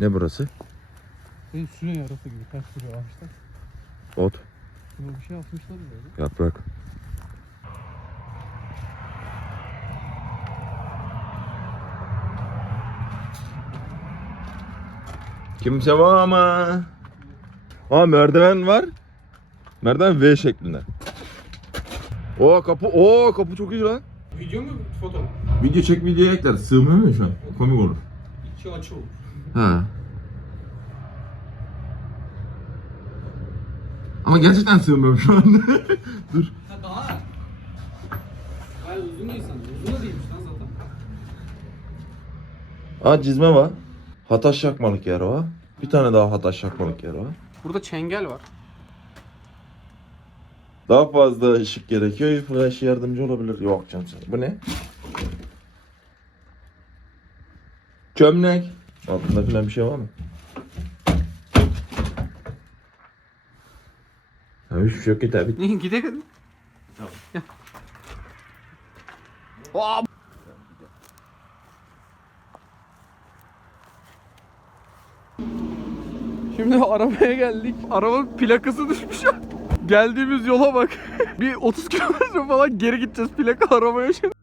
Ne burası? Benim süre yarası gibi ters duruyor ağaçta. Ot. Böyle bir şey atmışlar böyle. Yaprak. Kimse var ama. Aa merdiven var. Merdiven V şeklinde. Oo kapı, oo kapı çok iyi lan. Video mu foto mu? Video çek videoya ekler. Sığmıyor mu şu an? Komik olur. İçi açı olur. Ha. Ama gerçekten sığmıyorum şu an. Dur. Ha daha. Hayır uzun değil sanırım. Uzun da değilmiş lan zaten. Aa cizme var. Hataş yakmalık yer var. Bir tane daha hataş yakmalık yer var. Burada çengel var. Daha fazla ışık gerekiyor. Flash yardımcı olabilir. Yok canım sen. Bu ne? Çömlek. Altında filan bir şey var mı? Ha, hiçbir şey yok tabi. Ne gidelim. Tamam. Aa! Şimdi arabaya geldik. Arabanın plakası düşmüş. Geldiğimiz yola bak. bir 30 kilometre falan geri gideceğiz plaka arabaya şimdi.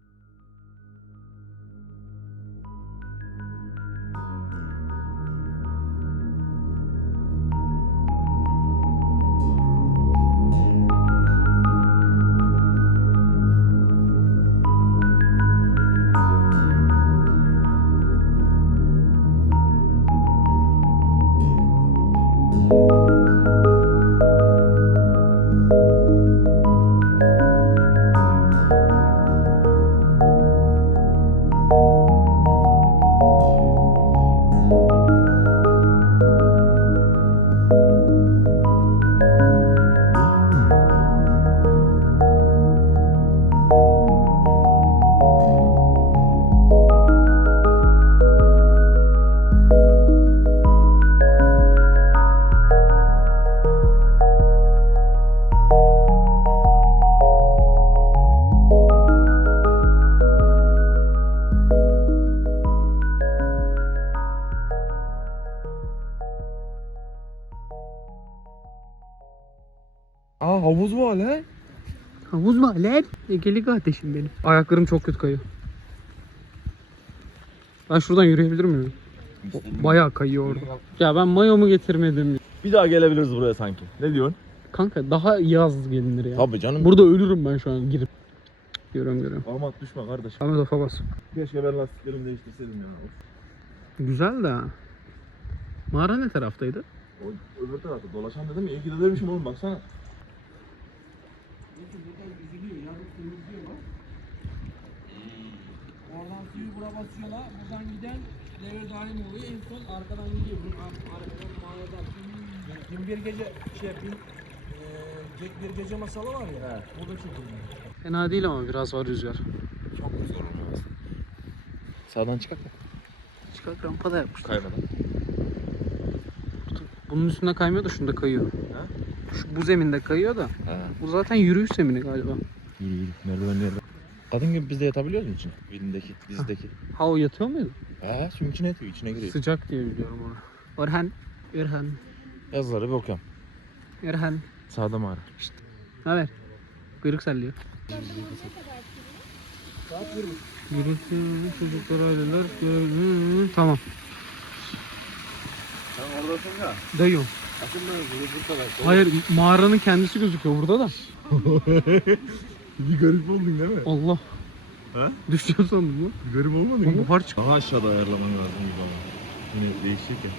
Aa havuz var lan. Havuz mu lan? Egeli kardeşim benim. Ayaklarım çok kötü kayıyor. Ben şuradan yürüyebilir miyim? Bayağı kayıyor orada. Ya ben mayomu getirmedim. Bir daha gelebiliriz buraya sanki. Ne diyorsun? Kanka daha yaz gelinir ya. Tabii canım. Burada ölürüm ben şu an girip. Görüyorum görüyorum. Aman düşme kardeşim. Ahmet Ofa bas. Keşke ben lastiklerimi değiştirseydim ya. Güzel de. ha. Mağara ne taraftaydı? O öbür tarafta dolaşan dedim ya. İyi ki de demişim oğlum baksana. Oradan suyu bura basıyorlar. Buradan giden devir daim oluyor. En son arkadan gidiyor. Bunun ar- arkadan mağaradan. Bin bir gece şey bin eee bir gece masalı var ya. Burada çekildi. Fena değil ama biraz var rüzgar. Çok güzel oluyor Sağdan çıkak mı? Çıkak rampa da yapmışlar. Kaymadan. Bunun üstünde kaymıyor da şunda kayıyor. Şu bu zeminde kayıyor da. Ha. Bu zaten yürüyüş zemini galiba. Yürü yürü. Merdivenli yerde. Kadın gibi biz de yatabiliyor muyuz içine? Bilindeki, dizideki. Ha o yatıyor muydu? He, suyun içine yatıyor, içine giriyor. Sıcak diye biliyorum onu. Orhan. Orhan. Yazıları bir okuyorum. Orhan. Sağda mağara. Ne haber? Kuyruk sallıyor. Gürültü, çocuklar aileler. Tamam. Sen oradasın ya. Dayıyorum. Hayır mağaranın kendisi gözüküyor burada da. Bir garip oldun değil mi? Allah. Ha? Düşeceğim sandım lan. Bir garip olmadın Lan buhar çık. Daha aşağıda ayarlaman lazım gibi ama. Yine değişecek ya.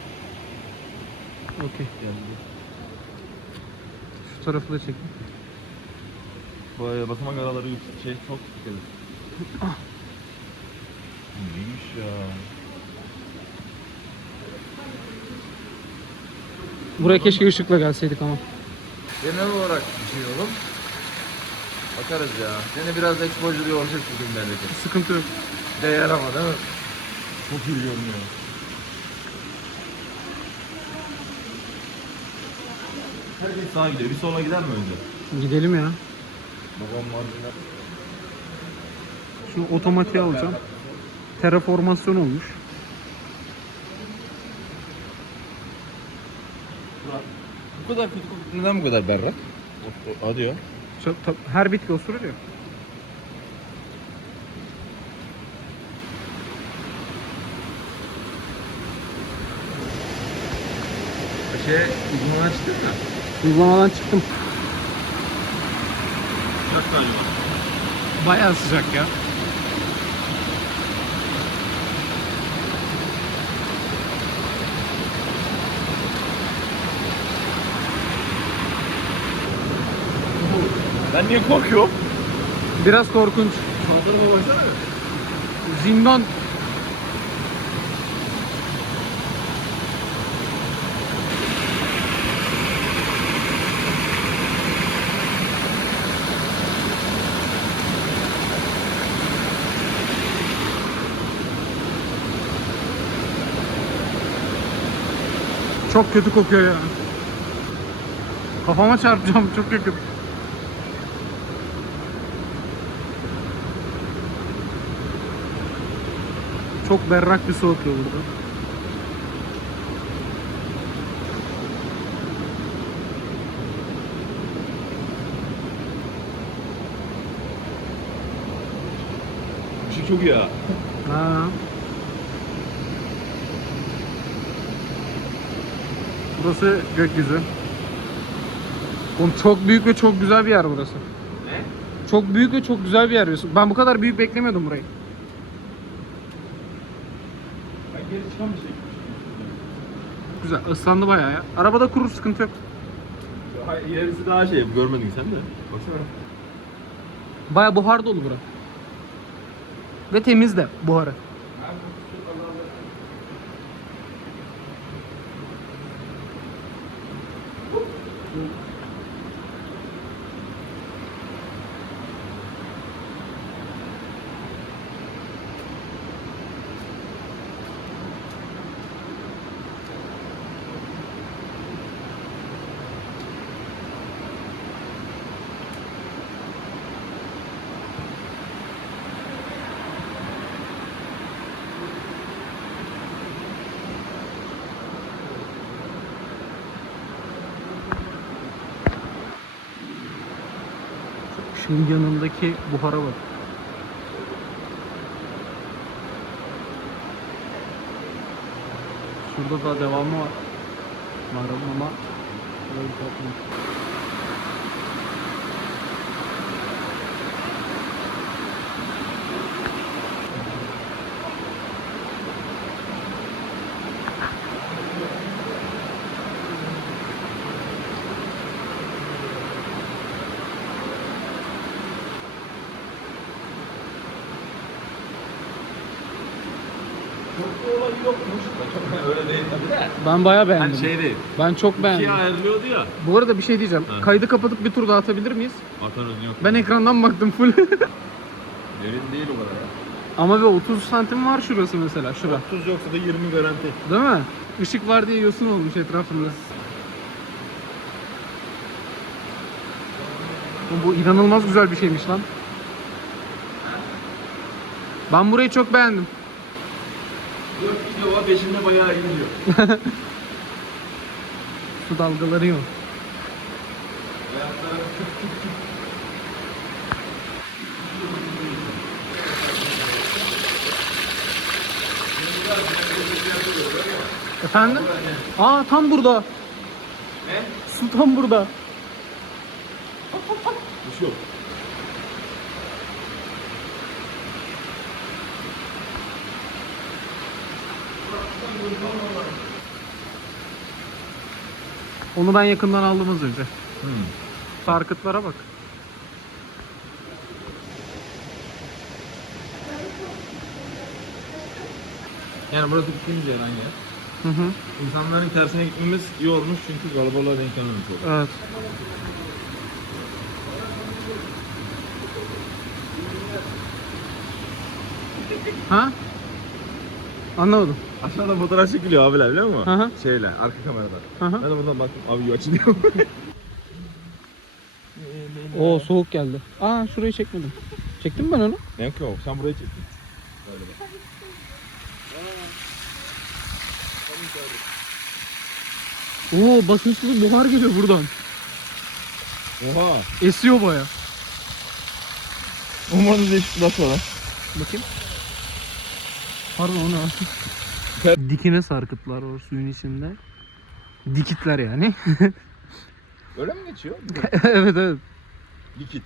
Okey. Geldi. Şu tarafı da çekin. Bu e, basamak araları yüksek- şey çok sıkıyor. Ah. Neymiş ya? Buraya keşke ışıkla gelseydik ama. Genel olarak bir şey oğlum. Bakarız ya. Seni biraz exposure yoracak bugün belki. Sıkıntı yok. Değer ama değil mi? Çok iyi görünüyor. Herkes sağa gidiyor. Bir sola gider mi önce? Gidelim ya. Babam var. Şu otomatiğe alacağım. Terraformasyon olmuş. Bu kadar kötü koktu. Neden bu kadar berrak? Hadi ya. Çok, tab- her bitki osurur ya. Şey, uzmana çıktın mı? Uygulamadan çıktım. Sıcak galiba. Bayağı sıcak ya. Ben niye korkuyorum? Biraz korkunç. Saldırıma baksana. Zindan. Çok kötü kokuyor ya. Kafama çarpacağım çok yakın. Çok berrak bir su akıyor burada. Işık çok iyi ha. Ha. Burası gökyüzü. Oğlum çok büyük ve çok güzel bir yer burası. Ne? Çok büyük ve çok güzel bir yer. Ben bu kadar büyük beklemiyordum burayı. Şey. Güzel. Islandı bayağı ya. Arabada kurur sıkıntı yok. Hayır, ilerisi daha şey, görmedin sen de. Baksana. Bayağı buhar dolu bura. Ve temiz de buharı. Şunun yanındaki buhara bak. Şurada da devamı var. Umarım ama burayı kapatmayayım. Değil tabii de. Ben bayağı beğendim. Hani şey değil. Ben çok İkiye beğendim. ayrılıyordu ya. Bu arada bir şey diyeceğim. Ha. Kaydı kapatıp bir tur daha atabilir miyiz? Atan özün yok. Ben ekrandan baktım full. Derin değil o kadar ya. Ama bir 30 santim var şurası mesela şura. 30 yoksa da 20 garanti. Değil mi? Işık var diye yosun olmuş etrafında. Bu inanılmaz güzel bir şeymiş lan. Ben burayı çok beğendim. 4 video var 5'inde bayağı iyi gidiyor. Su dalgaları yok. Efendim? Aa tam burada. Ne? Su tam burada. Bir Onu ben yakından aldım az önce. Hmm. Sarkıtlara bak. Yani burası yer aynı yer. Hı hı. İnsanların tersine gitmemiz iyi olmuş çünkü kalabalığa denk gelmemiş oldu. Evet. Ha? Anlamadım. Aşağıda fotoğraf çekiliyor abiler biliyor musun? Hı hı. Şeyle, arka kameradan. Hı hı. Ben de buradan baktım abi açılıyor. Oo soğuk geldi. Aa şurayı çekmedim. Çektim mi ben onu? Yok yok sen burayı çektin. Oo basınçlı buhar geliyor buradan. Oha. Esiyor baya. Umarım değişik lan? Bakayım. Pardon o ne? Dikine sarkıtlar var suyun içinde. Dikitler yani. Öyle mi geçiyor? evet evet. Likit.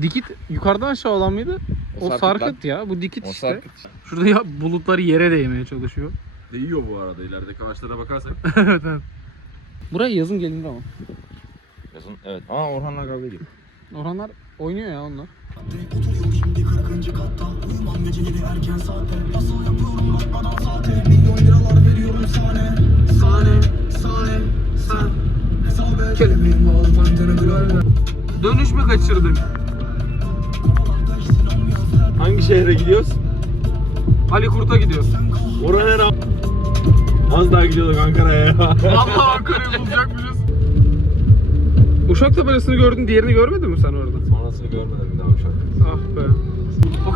Dikit yukarıdan aşağı olan mıydı? O, sarkıt sarkıt, ya. Bu dikit O işte. sarkıt. Şurada ya bulutlar yere değmeye çalışıyor. Değiyor bu arada ilerideki ağaçlara bakarsak. evet evet. Buraya yazın gelinir ama. Yazın evet. Aa Orhan'la kavga ediyor. Orhanlar oynuyor ya onlar. Dönüş mü kaçırdın? Hangi şehre gidiyoruz? Ali Kurt'a gidiyoruz. Oraya ne Az daha gidiyorduk Ankara'ya ya. Vallahi Ankara'yı bulacakmışız. Uşak tabelasını gördün, diğerini görmedin mi sen orada? Sonrasını görmedim bir daha uşak.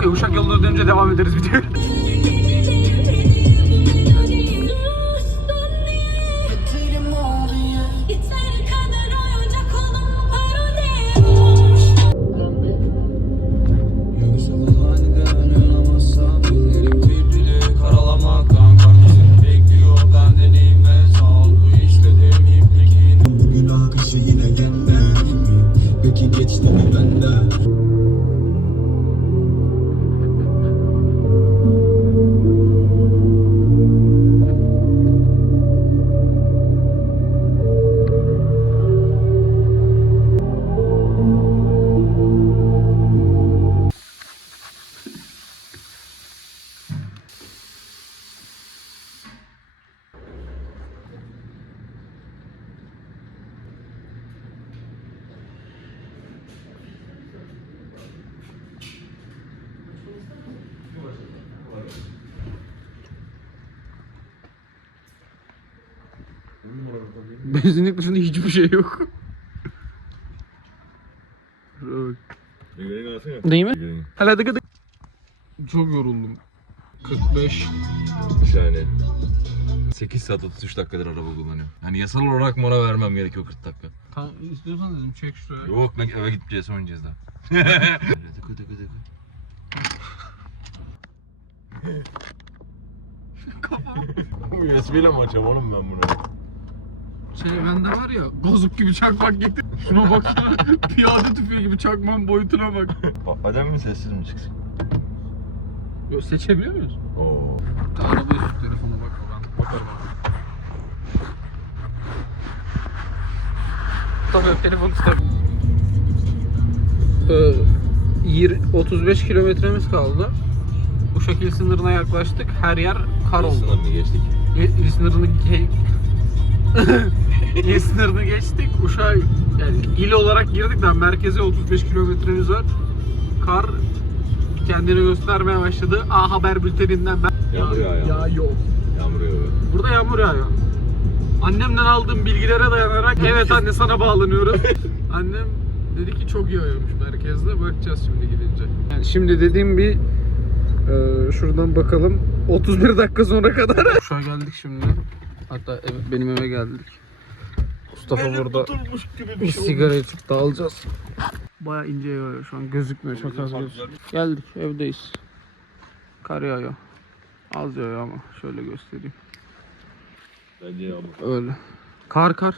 Uşak yoluna dönünce devam ederiz videoya. Benzinlik dışında hiçbir şey yok. Değil mi? Hala dıkı dık. Çok yoruldum. 45. Bir saniye. 8 saat 33 dakikadır araba kullanıyorum. Yani yasal olarak mola vermem gerekiyor 40 dakika. Tamam istiyorsan dedim çek şuraya. Yok ben eve gideceğiz oynayacağız daha. dıkı dıkı dıkı. USB ile mi açacağım oğlum ben bunu? Şey bende var ya bozuk gibi çakmak gitti. Şuna baksana piyade tüfeği gibi çakmanın boyutuna bak. Babacan mı sessiz mi çıksın? Yo, seçebiliyor muyuz? Oo. Arabayı tut telefona bak ben bakarım abi. Tabii telefonu. Ee, yir- 35 kilometremiz kaldı. Bu şekil sınırına yaklaştık. Her yer kar oldu. Sınırını geçtik. İl sınırını ge- İl sınırını geçtik. Uşağa yani il olarak girdik de merkeze 35 kilometremiz var. Kar kendini göstermeye başladı. A Haber bülteninden ben Yağmur yağıyor. yağıyor. Yağmur yağıyor. Burada yağmur yağıyor. Annemden aldığım bilgilere dayanarak evet anne sana bağlanıyoruz. Annem dedi ki çok yağıyormuş merkezde. Bakacağız şimdi gidince. Yani şimdi dediğim bir e, şuradan bakalım. 31 dakika sonra kadar. Uşağa geldik şimdi. Hatta ev- benim eve geldik. Mustafa burada bir sigara içip dağılacağız. Baya ince yağıyor şu an gözükmüyor çok az gözüküyor. Geldik evdeyiz. Kar yağıyor. Az yağıyor ama şöyle göstereyim. Bence yağmur. Öyle. Kar kar.